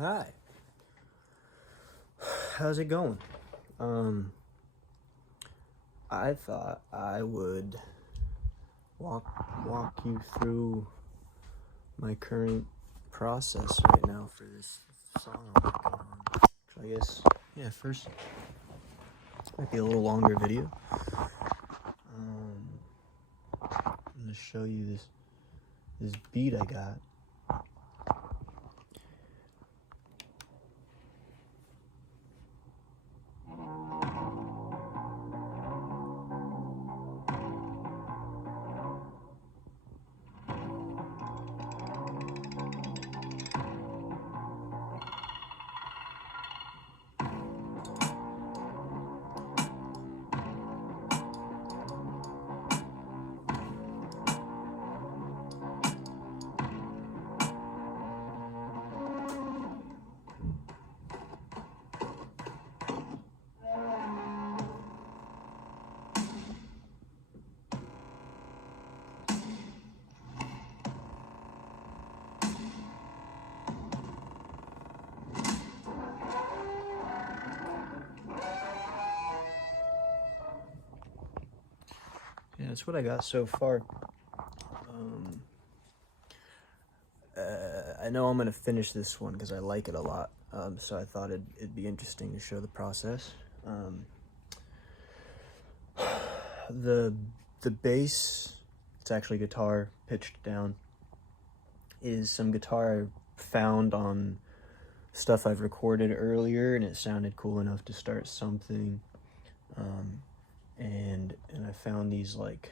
Hi. How's it going? I thought I would walk you through my current process right now for this song I'm working on. So I guess, first, this might be a little longer video. I'm gonna show you this beat I got. Yeah, that's what I got so far. I know I'm gonna finish this one because I like it a lot. So I thought it'd be interesting to show the process. The bass, it's actually guitar pitched down, is some guitar I found on stuff I've recorded earlier, and it sounded cool enough to start something. And I found these like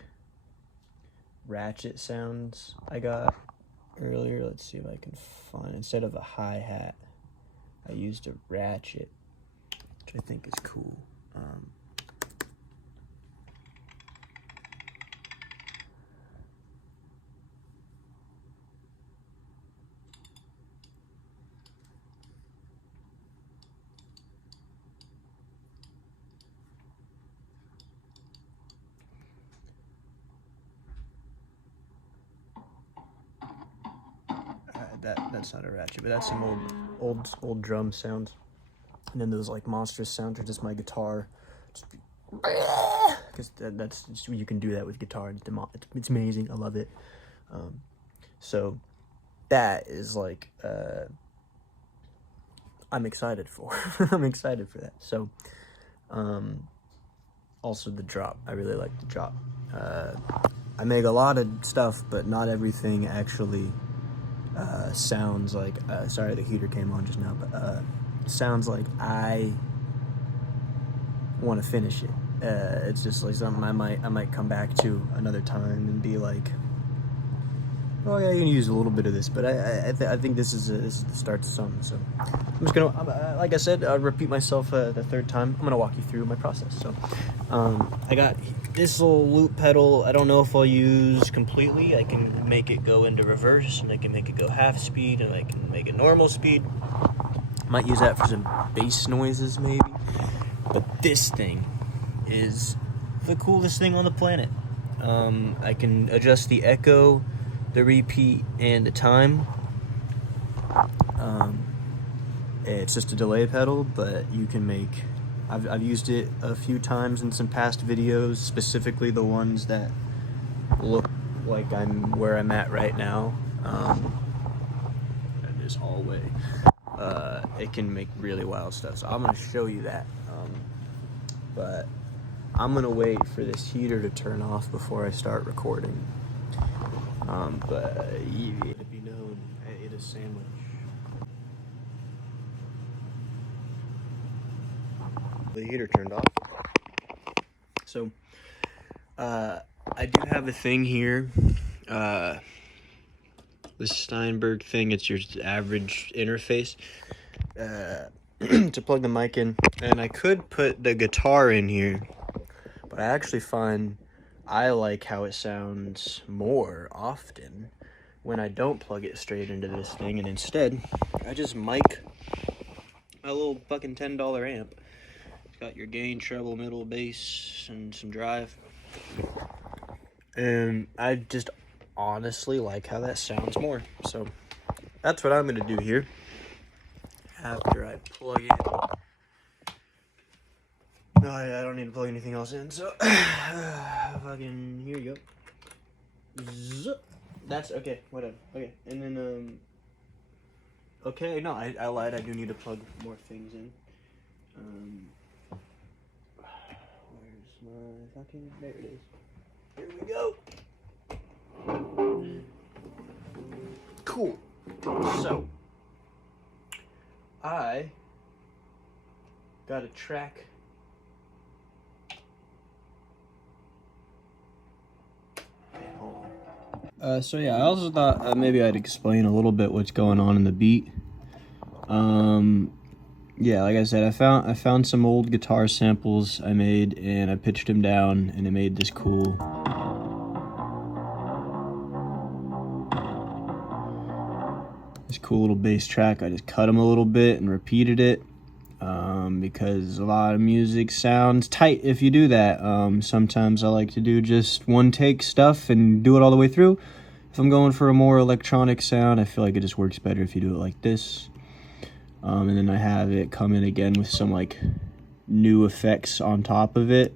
ratchet sounds I got earlier. Let's see if I can find, instead of a hi-hat, I used a ratchet, which I think is cool. That's not a ratchet, but that's some old drum sounds. And then those like monstrous sounds are just my guitar, because that's just, you can do that with guitar. It's amazing. I love it. So that is like I'm excited for. I'm excited for that. So also the drop. I really like the drop. I make a lot of stuff, but not everything actually sounds like, sorry the heater came on just now, but sounds like I want to finish it. It's just like something I might come back to another time and be like, oh yeah, you can use a little bit of this, but I think this is the start to something. So I'm just gonna, like I said, I'll repeat myself the third time. I'm gonna walk you through my process. So I got this little loop pedal. I don't know if I'll use completely. I can make it go into reverse, and I can make it go half speed, and I can make it normal speed. Might use that for some bass noises maybe. But this thing is the coolest thing on the planet. I can adjust the echo, the repeat, and the time. It's just a delay pedal, but you can make, I've used it a few times in some past videos, specifically the ones that look like I'm where I'm at right now. This hallway. It can make really wild stuff, so I'm gonna show you that. But I'm gonna wait for this heater to turn off before I start recording. But let it be known, I ate a sandwich. The heater turned off. So I do have a thing here. This Steinberg thing, it's your average interface to plug the mic in, and I could put the guitar in here, but I actually find I like how it sounds more often when I don't plug it straight into this thing, and instead I just mic my little fucking $10 amp. It's got your gain, treble, middle, bass, and some drive, and I just honestly like how that sounds more. So that's what I'm gonna do here. after I plug in. No, I don't need to plug anything else in, so fucking here you go. Zup. That's okay, whatever. Okay, and then okay, no, I lied. I do need to plug more things in. Where's my fucking? There it is. Here we go. Cool. So I got a track. So yeah, I also thought maybe I'd explain a little bit what's going on in the beat. Yeah, like I said, I found some old guitar samples I made, and I pitched them down, and it made this cool little bass track. I just cut them a little bit and repeated it, because a lot of music sounds tight if you do that. Sometimes I like to do just one take stuff and do it all the way through. If I'm going for a more electronic sound, I feel like it just works better if you do it like this. And then I have it come in again with some like new effects on top of it.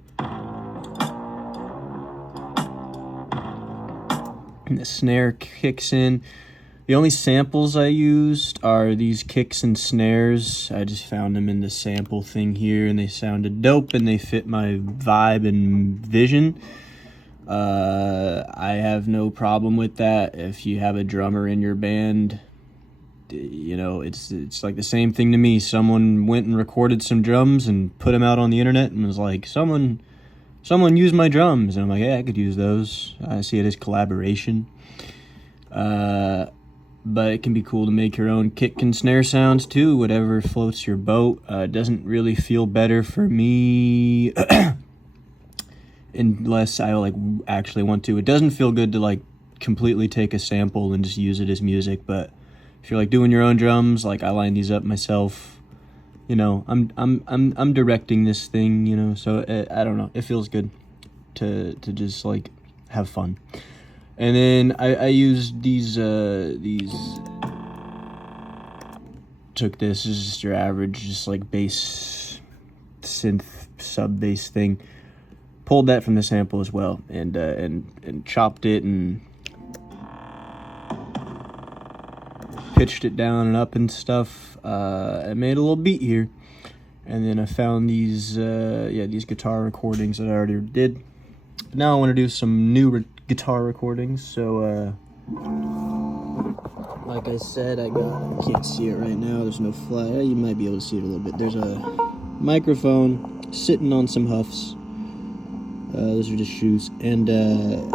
And the snare kicks in. The only samples I used are these kicks and snares. I just found them in the sample thing here, and they sounded dope, and they fit my vibe and vision. I have no problem with that. If you have a drummer in your band, you know, it's like the same thing to me. Someone went and recorded some drums and put them out on the internet and was like, someone used my drums, and I'm like, yeah, I could use those. I see it as collaboration. But it can be cool to make your own kick and snare sounds too, whatever floats your boat. It doesn't really feel better for me unless I like actually want to. It doesn't feel good to like completely take a sample and just use it as music, but if you're like doing your own drums, like I line these up myself, you know, I'm directing this thing, you know, so I don't know, it feels good to just like have fun. And then I used these took this is just your average, just like bass synth sub bass thing, pulled that from the sample as well, and chopped it and pitched it down and up and stuff. I made a little beat here, and then I found these guitar recordings that I already did. But now I want to do some new guitar recordings. So like I said, I can't see it right now, there's no fly. You might be able to see it a little bit. There's a microphone sitting on some Huffs. Those are just shoes, and getting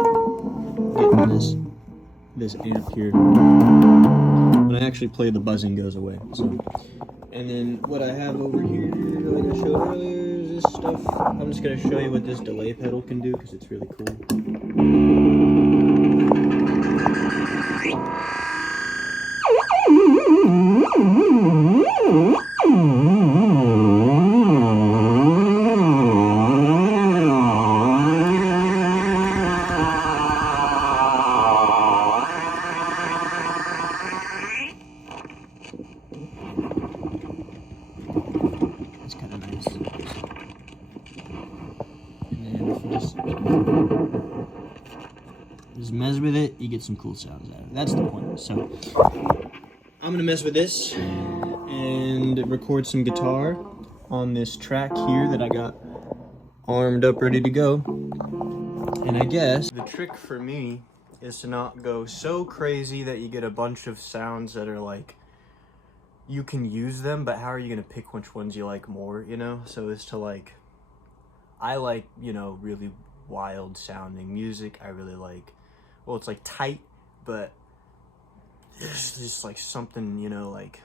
this amp here. When I actually play, the buzzing goes away. So, and then what I have over here, like I showed earlier, is this stuff. I'm just gonna show you what this delay pedal can do because it's really cool. It's kind of nice. And then if you just mess with it, you get some cool sounds out of it. That's the point. So I'm gonna mess with this and record some guitar on this track here that I got armed up ready to go. And I guess the trick for me is to not go so crazy that you get a bunch of sounds that are like, you can use them, but how are you gonna pick which ones you like more, you know? So it's to like, I like, you know, really wild sounding music. I really like, well, it's like tight, but there's just like something, you know, like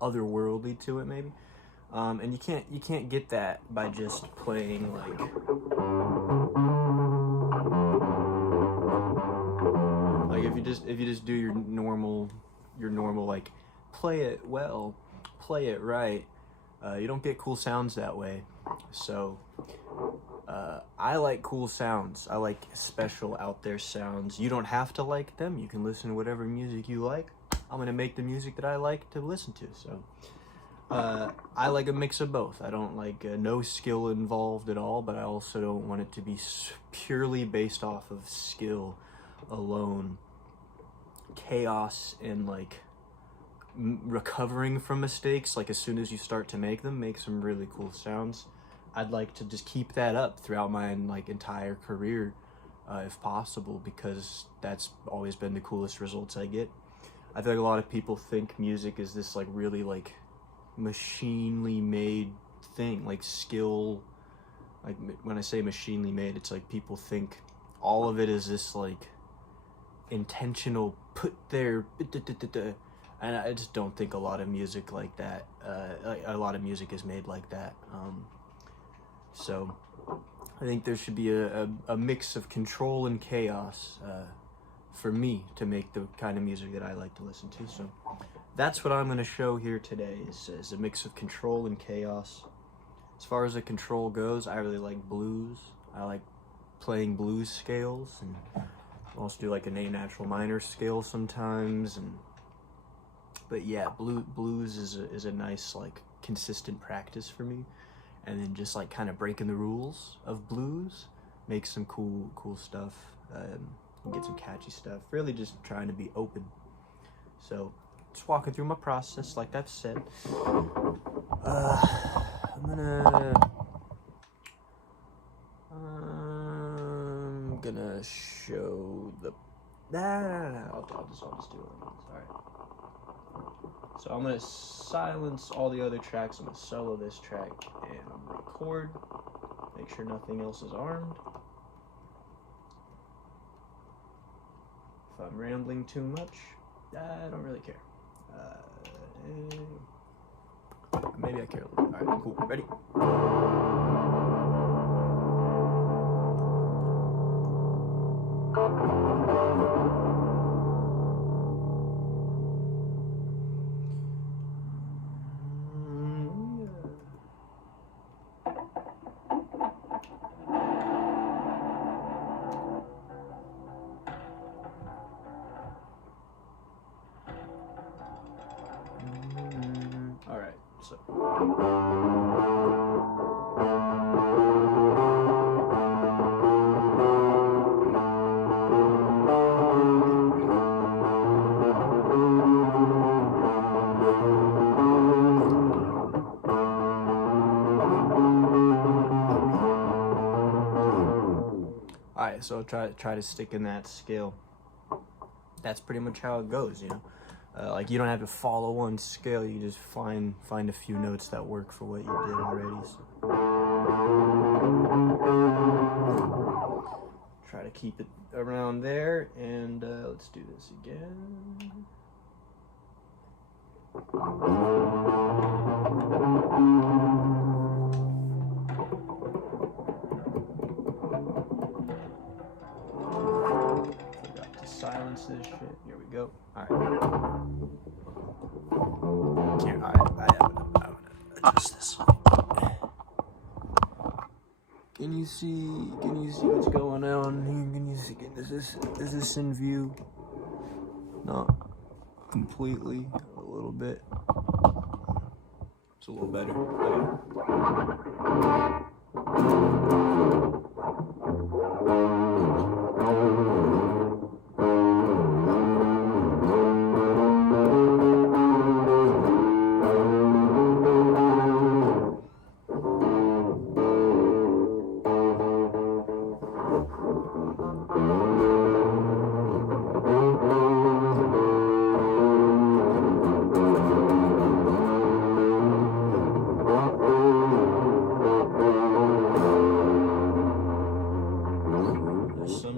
otherworldly to it maybe. And you can't get that by just playing like if you just do your normal like play it well, play it right, you don't get cool sounds that way. So I like cool sounds. I like special out there sounds. You don't have to like them. You can listen to whatever music you like. I'm gonna make the music that I like to listen to. So I like a mix of both. I don't like no skill involved at all, but I also don't want it to be purely based off of skill alone. Chaos and like recovering from mistakes, like as soon as you start to make them, make some really cool sounds. I'd like to just keep that up throughout my like entire career, if possible, because that's always been the coolest results I get. I feel like a lot of people think music is this like really like machinely made thing, like skill. Like when I say machinely made, it's like people think all of it is this like intentional put there, and I just don't think a lot of music like that. A lot of music is made like that. So I think there should be a mix of control and chaos for me to make the kind of music that I like to listen to. So that's what I'm going to show here today is a mix of control and chaos. As far as the control goes, I really like blues. I like playing blues scales, and I also do like an A natural minor scale sometimes. But yeah, blues is a nice like consistent practice for me. And then just like kind of breaking the rules of blues, make some cool stuff, get some catchy stuff. Really just trying to be open. So just walking through my process, like I've said. I'm gonna show the. I'll just do it. All right. So I'm gonna silence all the other tracks. I'm gonna solo this track and I'm gonna record. Make sure nothing else is armed. If I'm rambling too much, I don't really care. Maybe I care a little bit. Alright, cool. Ready? Alright, so. Alright, so I'll try to stick in that scale. That's pretty much how it goes, you know. Like you don't have to follow one scale. You just find a few notes that work for what you did already. So. Try to keep it around there, and let's do this again. Forgot to silence this shit. Here we go. Alright. I'm gonna adjust this. Can you see what's going on here? Can you see, is this in view? Not completely, a little bit. It's a little better.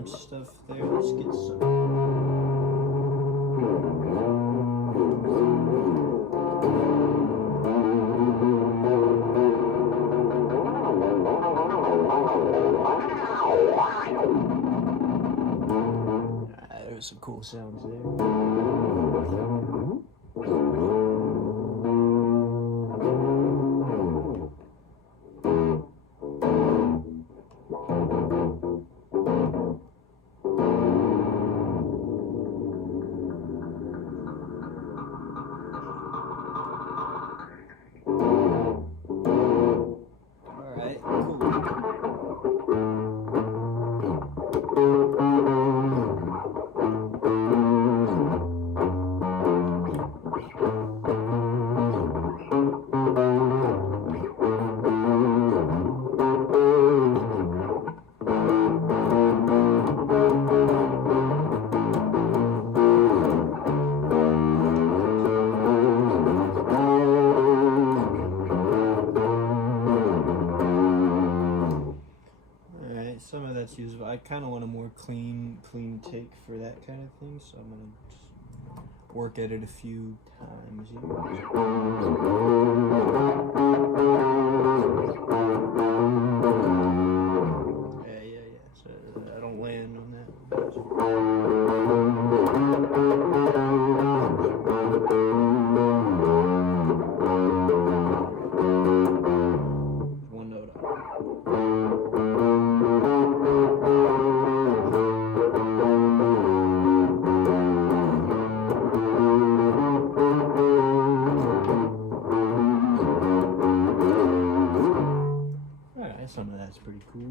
Stuff there. Let's get some. There's some cool sounds there. I kind of want a more clean take for that kind of thing, so I'm gonna just work at it a few times here. Yeah, so I don't land on that. One note up. Alright, some of that's pretty cool.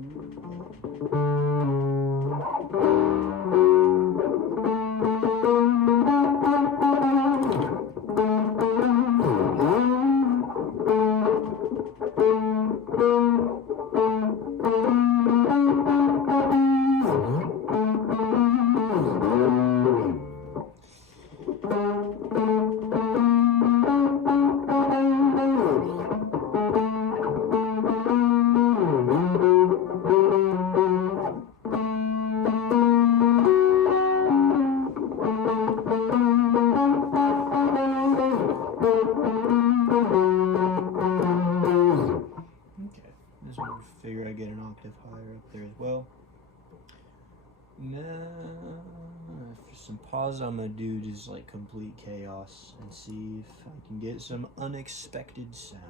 Figure I get an octave higher up there as well. Now, for some pause, I'm gonna do just like complete chaos and see if I can get some unexpected sounds.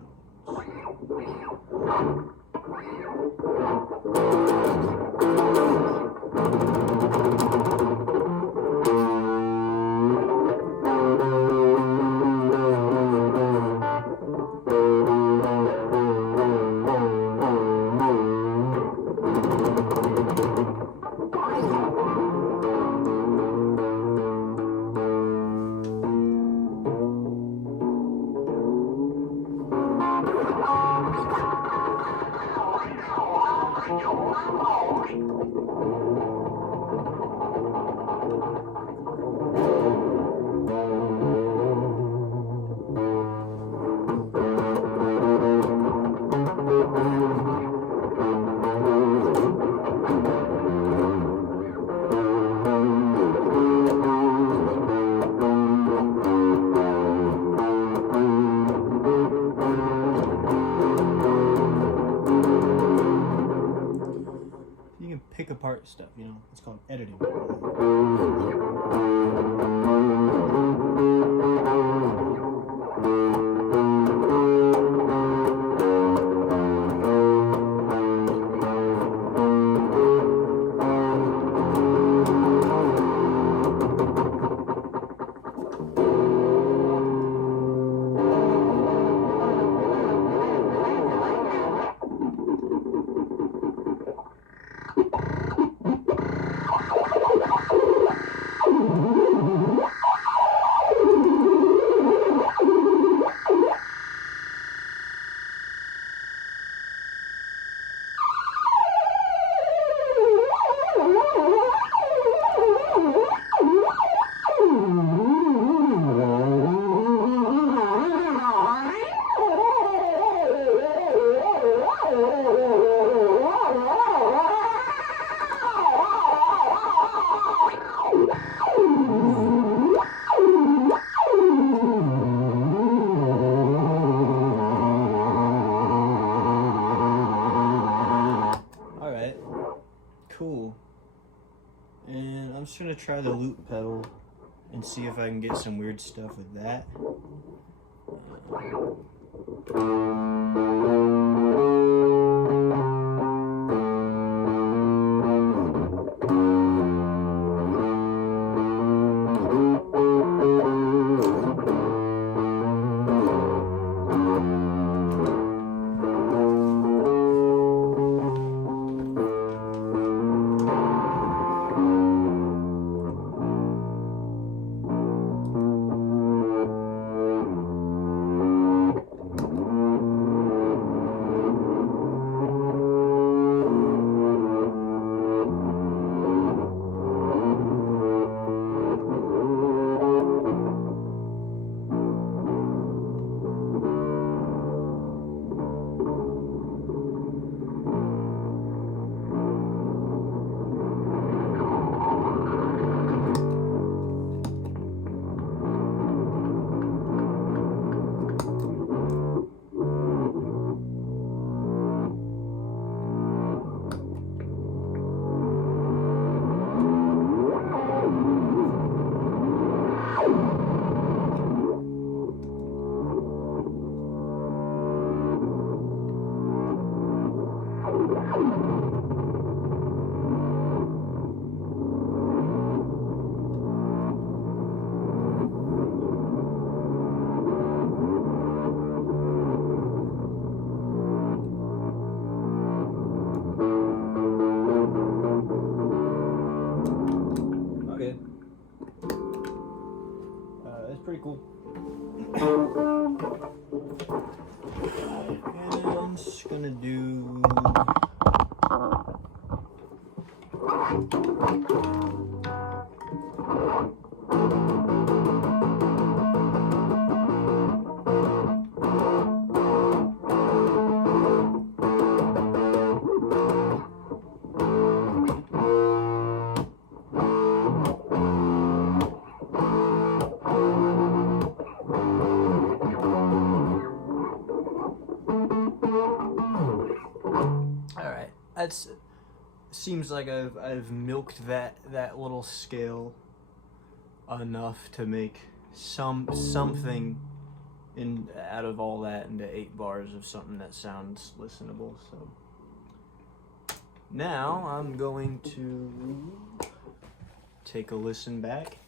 Pick apart stuff, you know, it's called editing. Cool. And I'm just gonna try the loop pedal and see if I can get some weird stuff with that. And just gonna do. Alright, that's seems like I've milked that little scale enough to make something out of all that into 8 bars of something that sounds listenable. So now I'm going to take a listen back,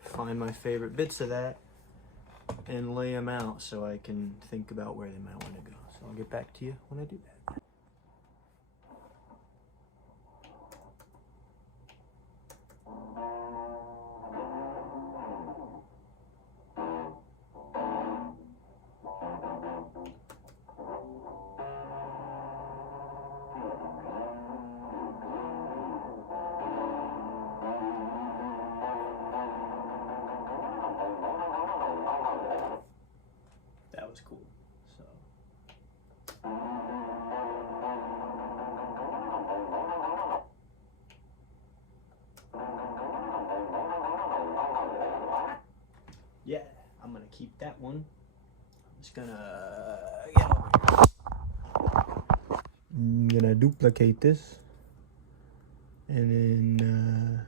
find my favorite bits of that, and lay them out so I can think about where they might want to go. So I'll get back to you when I do that. That was cool. So yeah, I'm gonna keep that one. I'm just gonna get over here. I'm gonna duplicate this and then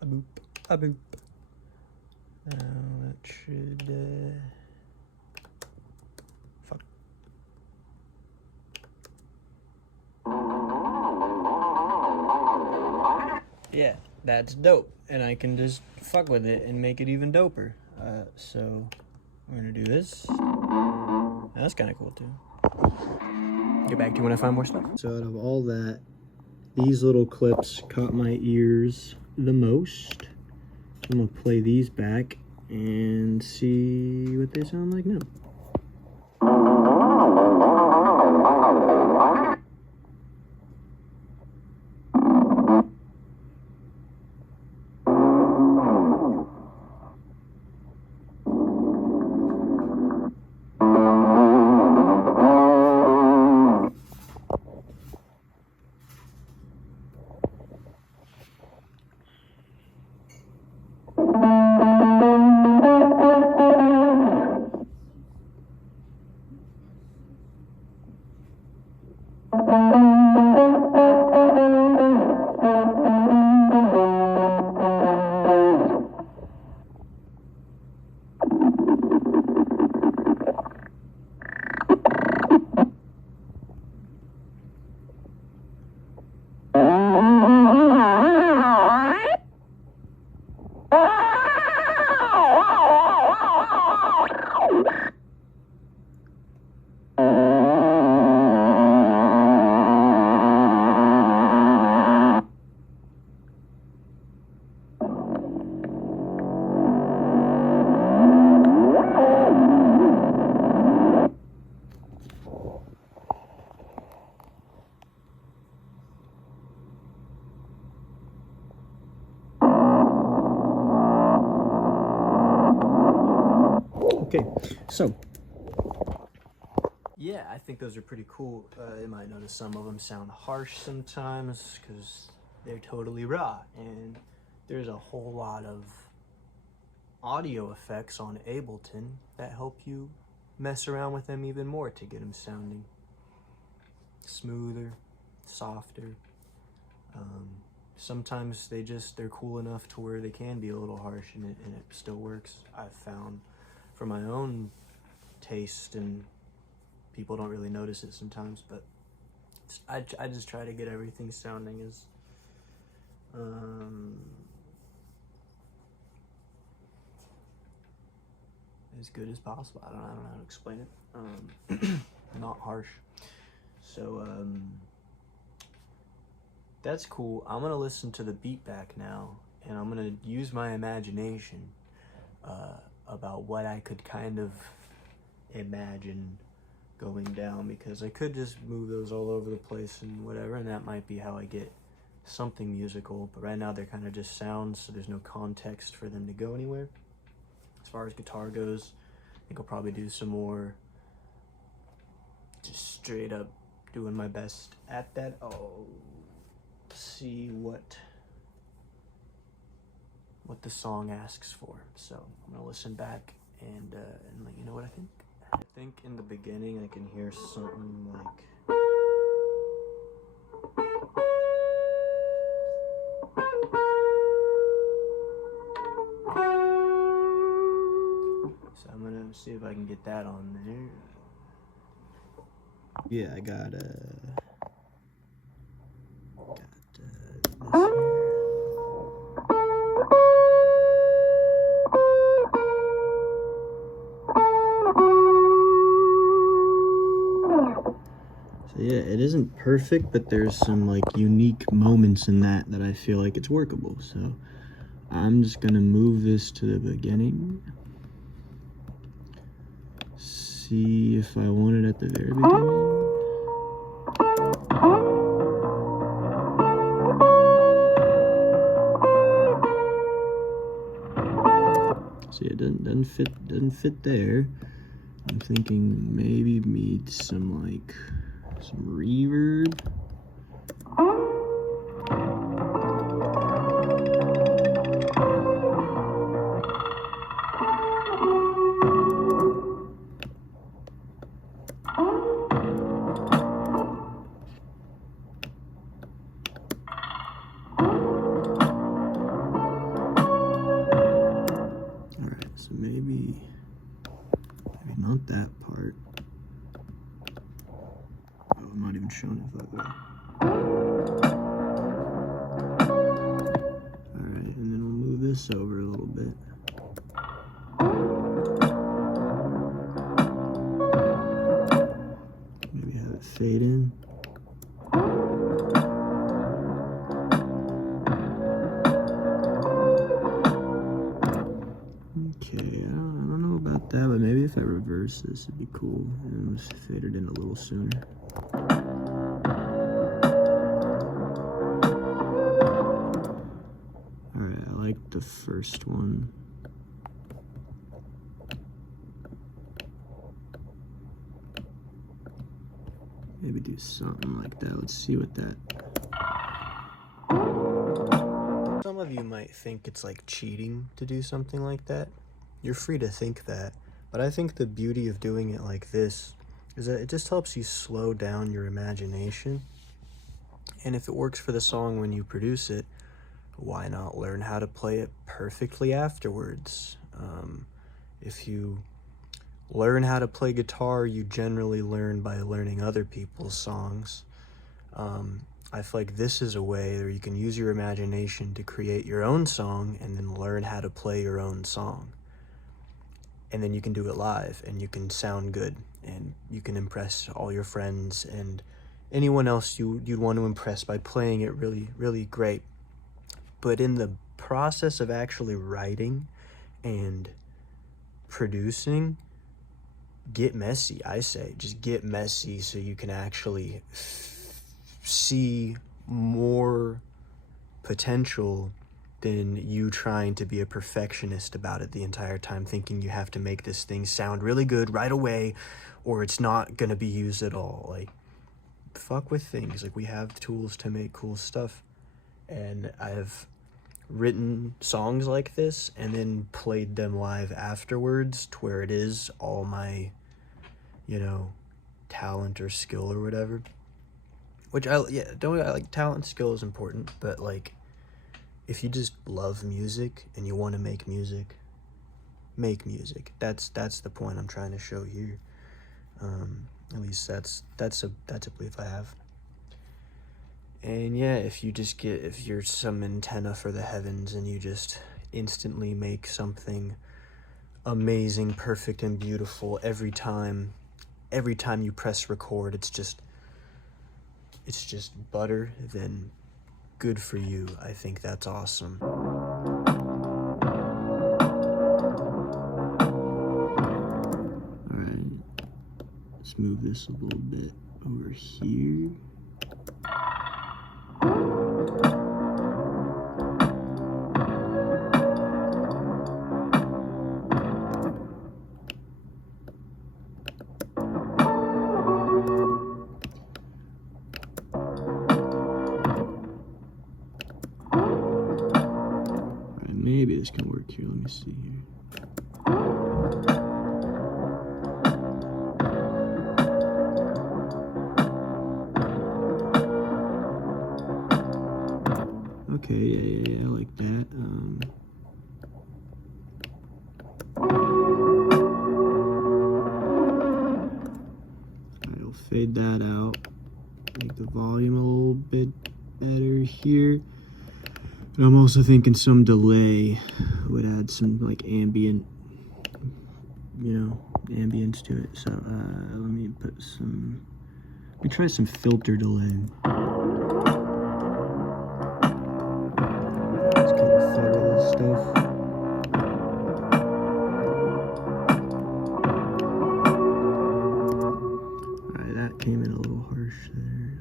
a boop, a boop. Now that should fuck. Yeah, that's dope, and I can just fuck with it and make it even doper. So we're gonna do this. That's kind of cool too. Get back to you when I find more stuff. So out of all that, these little clips caught my ears the most. I'm gonna play these back and see what they sound like now. Okay, so yeah, I think those are pretty cool. You might notice some of them sound harsh sometimes because they're totally raw, and there's a whole lot of audio effects on Ableton that help you mess around with them even more to get them sounding smoother, softer. Sometimes they're cool enough to where they can be a little harsh and it still works. I've found for my own taste, and people don't really notice it sometimes, but I just try to get everything sounding as good as possible. I don't know how to explain it. Not harsh. So that's cool. I'm gonna listen to the beat back now and I'm gonna use my imagination about what I could kind of imagine going down, because I could just move those all over the place and whatever, and that might be how I get something musical, but right now they're kind of just sounds, so there's no context for them to go anywhere. As far as guitar goes, I think I'll probably do some more just straight up doing my best at that. I'll see what the song asks for, so I'm gonna listen back and let you know what I think. I think in the beginning I can hear something like, so I'm gonna see if I can get that on there. Yeah, I got this here. So yeah, it isn't perfect, but there's some like unique moments in that I feel like it's workable. So I'm just gonna move this to the beginning. See if I want it at the very beginning. See, it doesn't fit there. I'm thinking maybe need some reverb. Alright, so maybe not that part. Oh, I'm not even showing it that way. Alright, and then we'll move this over a little bit. Maybe have it fade in. Okay, I don't know about that, but maybe if I reverse this, it'd be cool. And just fade it in a little sooner. Alright, I like the first one. Maybe do something like that. Let's see what that... Some of you might think it's like cheating to do something like that. You're free to think that, but I think the beauty of doing it like this is that it just helps you slow down your imagination. And if it works for the song when you produce it, why not learn how to play it perfectly afterwards? If you learn how to play guitar, you generally learn by learning other people's songs. I feel like this is a way where you can use your imagination to create your own song and then learn how to play your own song. And then you can do it live and you can sound good and you can impress all your friends and anyone else you'd want to impress by playing it really, really great. But in the process of actually writing and producing, get messy, I say. Just get messy so you can actually see more potential than you trying to be a perfectionist about it the entire time, thinking you have to make this thing sound really good right away or it's not gonna be used at all. Like, fuck with things. Like, we have tools to make cool stuff, and I've written songs like this and then played them live afterwards to where it is all my, you know, talent or skill or whatever. Which I like talent, skill is important, but like if you just love music and you want to make music, make music. That's the point I'm trying to show here. At least that's a belief I have. And yeah, if you're some antenna for the heavens and you just instantly make something amazing, perfect, and beautiful every time you press record, it's just butter, then good for you. I think that's awesome. Let's move this a little bit over here. Maybe this can work here. Let me see here. Okay, yeah, I like that. I'll fade that out. Make the volume a little bit better here. And I'm also thinking some delay would add some like ambient, ambience to it. So let me try some filter delay. Let's kind of feather this stuff. Alright, that came in a little harsh there.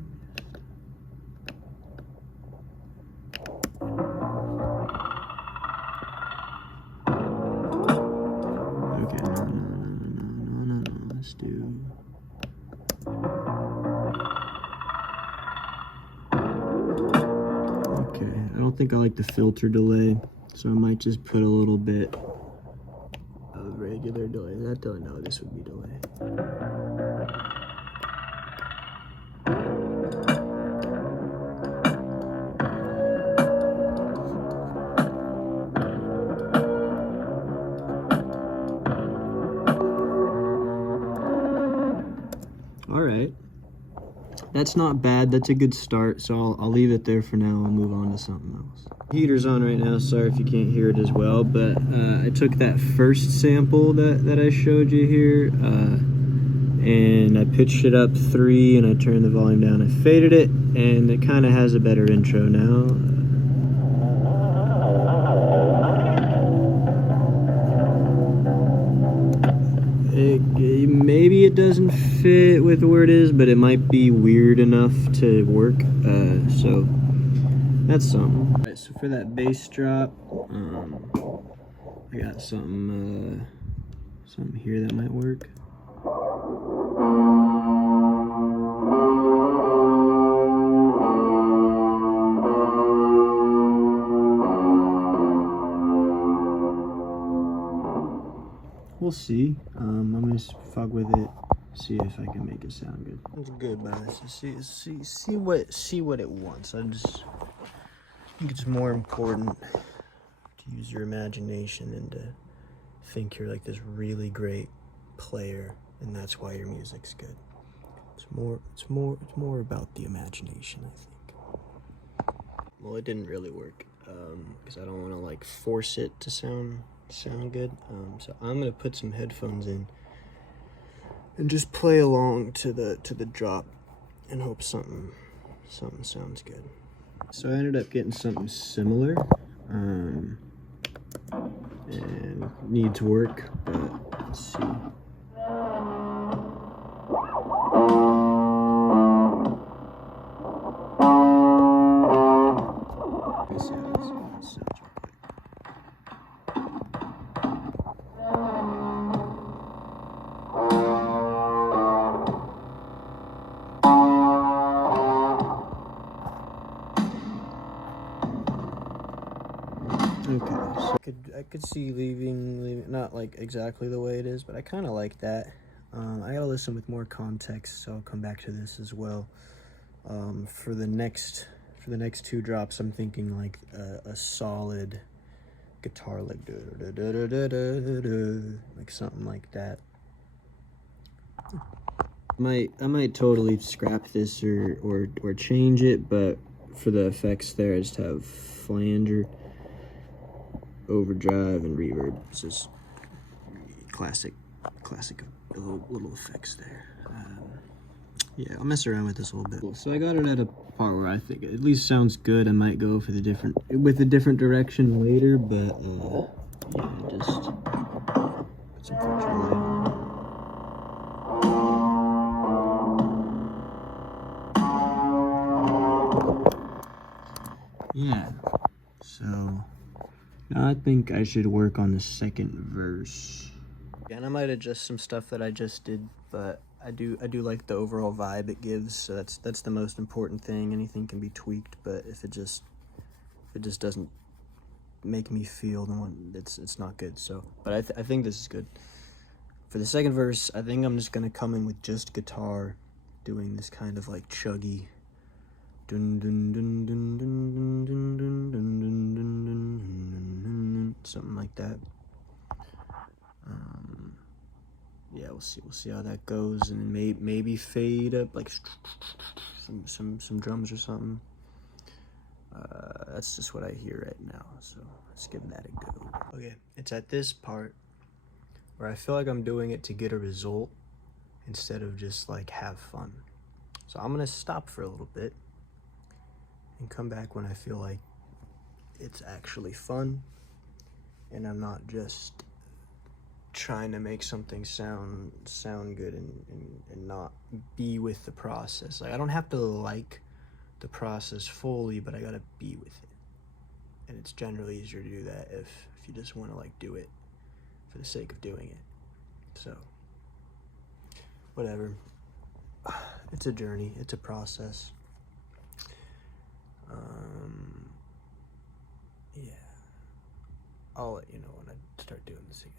Okay, no, let's do... Okay, I don't think I like the filter delay, so I might just put a little bit of regular delay. That delay, no, this would be delay. All right, that's not bad. That's a good start. So I'll leave it there for now. I'll move on to something else. Heater's on right now. Sorry if you can't hear it as well, but I took that first sample that I showed you here, and I pitched it up 3, and I turned the volume down. I faded it, and it kind of has a better intro now. Maybe it doesn't fit with where it is, but it might be weird enough to work. So that's something. All right, so for that bass drop, I got something here that might work. We'll see. I'm gonna fuck with it, see if I can make it sound good. It's good, but see what it wants. I just think it's more important to use your imagination and to think you're like this really great player, and that's why your music's good. It's more about the imagination, I think. Well, it didn't really work because I don't want to like force it to sound good. So I'm gonna put some headphones in and just play along to the drop and hope something sounds good. So I ended up getting something similar, and needs work, but let's see. Let's see how this sounds real quick. Okay, so I could see leaving not like exactly the way it is, but I kind of like that. I gotta listen with more context, so I'll come back to this as well. For the next 2 drops, I'm thinking like a solid guitar, like like something like that. I might totally scrap this or change it, but for the effects there, I just have flanger, overdrive, and reverb. This is classic little effects there. Yeah, I'll mess around with this a little bit. So I got it at a part where I think it at least sounds good. I might go for a different direction later, but yeah, just put some filter light on. Yeah, so now I think I should work on the second verse. And I might adjust some stuff that I just did, but I do like the overall vibe it gives, so that's the most important thing. Anything can be tweaked, but if it just doesn't make me feel, then it's not good. So, but I think this is good. For the second verse, I think I'm just gonna come in with just guitar, doing this kind of like chuggy dun dun dun dun dun dun dun dun dun dun dun dun, something like that. Yeah, we'll see how that goes, and maybe fade up like some drums or something. That's just what I hear right now, so let's give that a go. Okay, it's at this part where I feel like I'm doing it to get a result instead of just like have fun. So I'm gonna stop for a little bit and come back when I feel like it's actually fun and I'm not just trying to make something sound good and not be with the process. Like, I don't have to like the process fully, but I gotta be with it. And it's generally easier to do that if you just want to like do it for the sake of doing it. So whatever, it's a journey, it's a process. Yeah, I'll let you know when I start doing this again.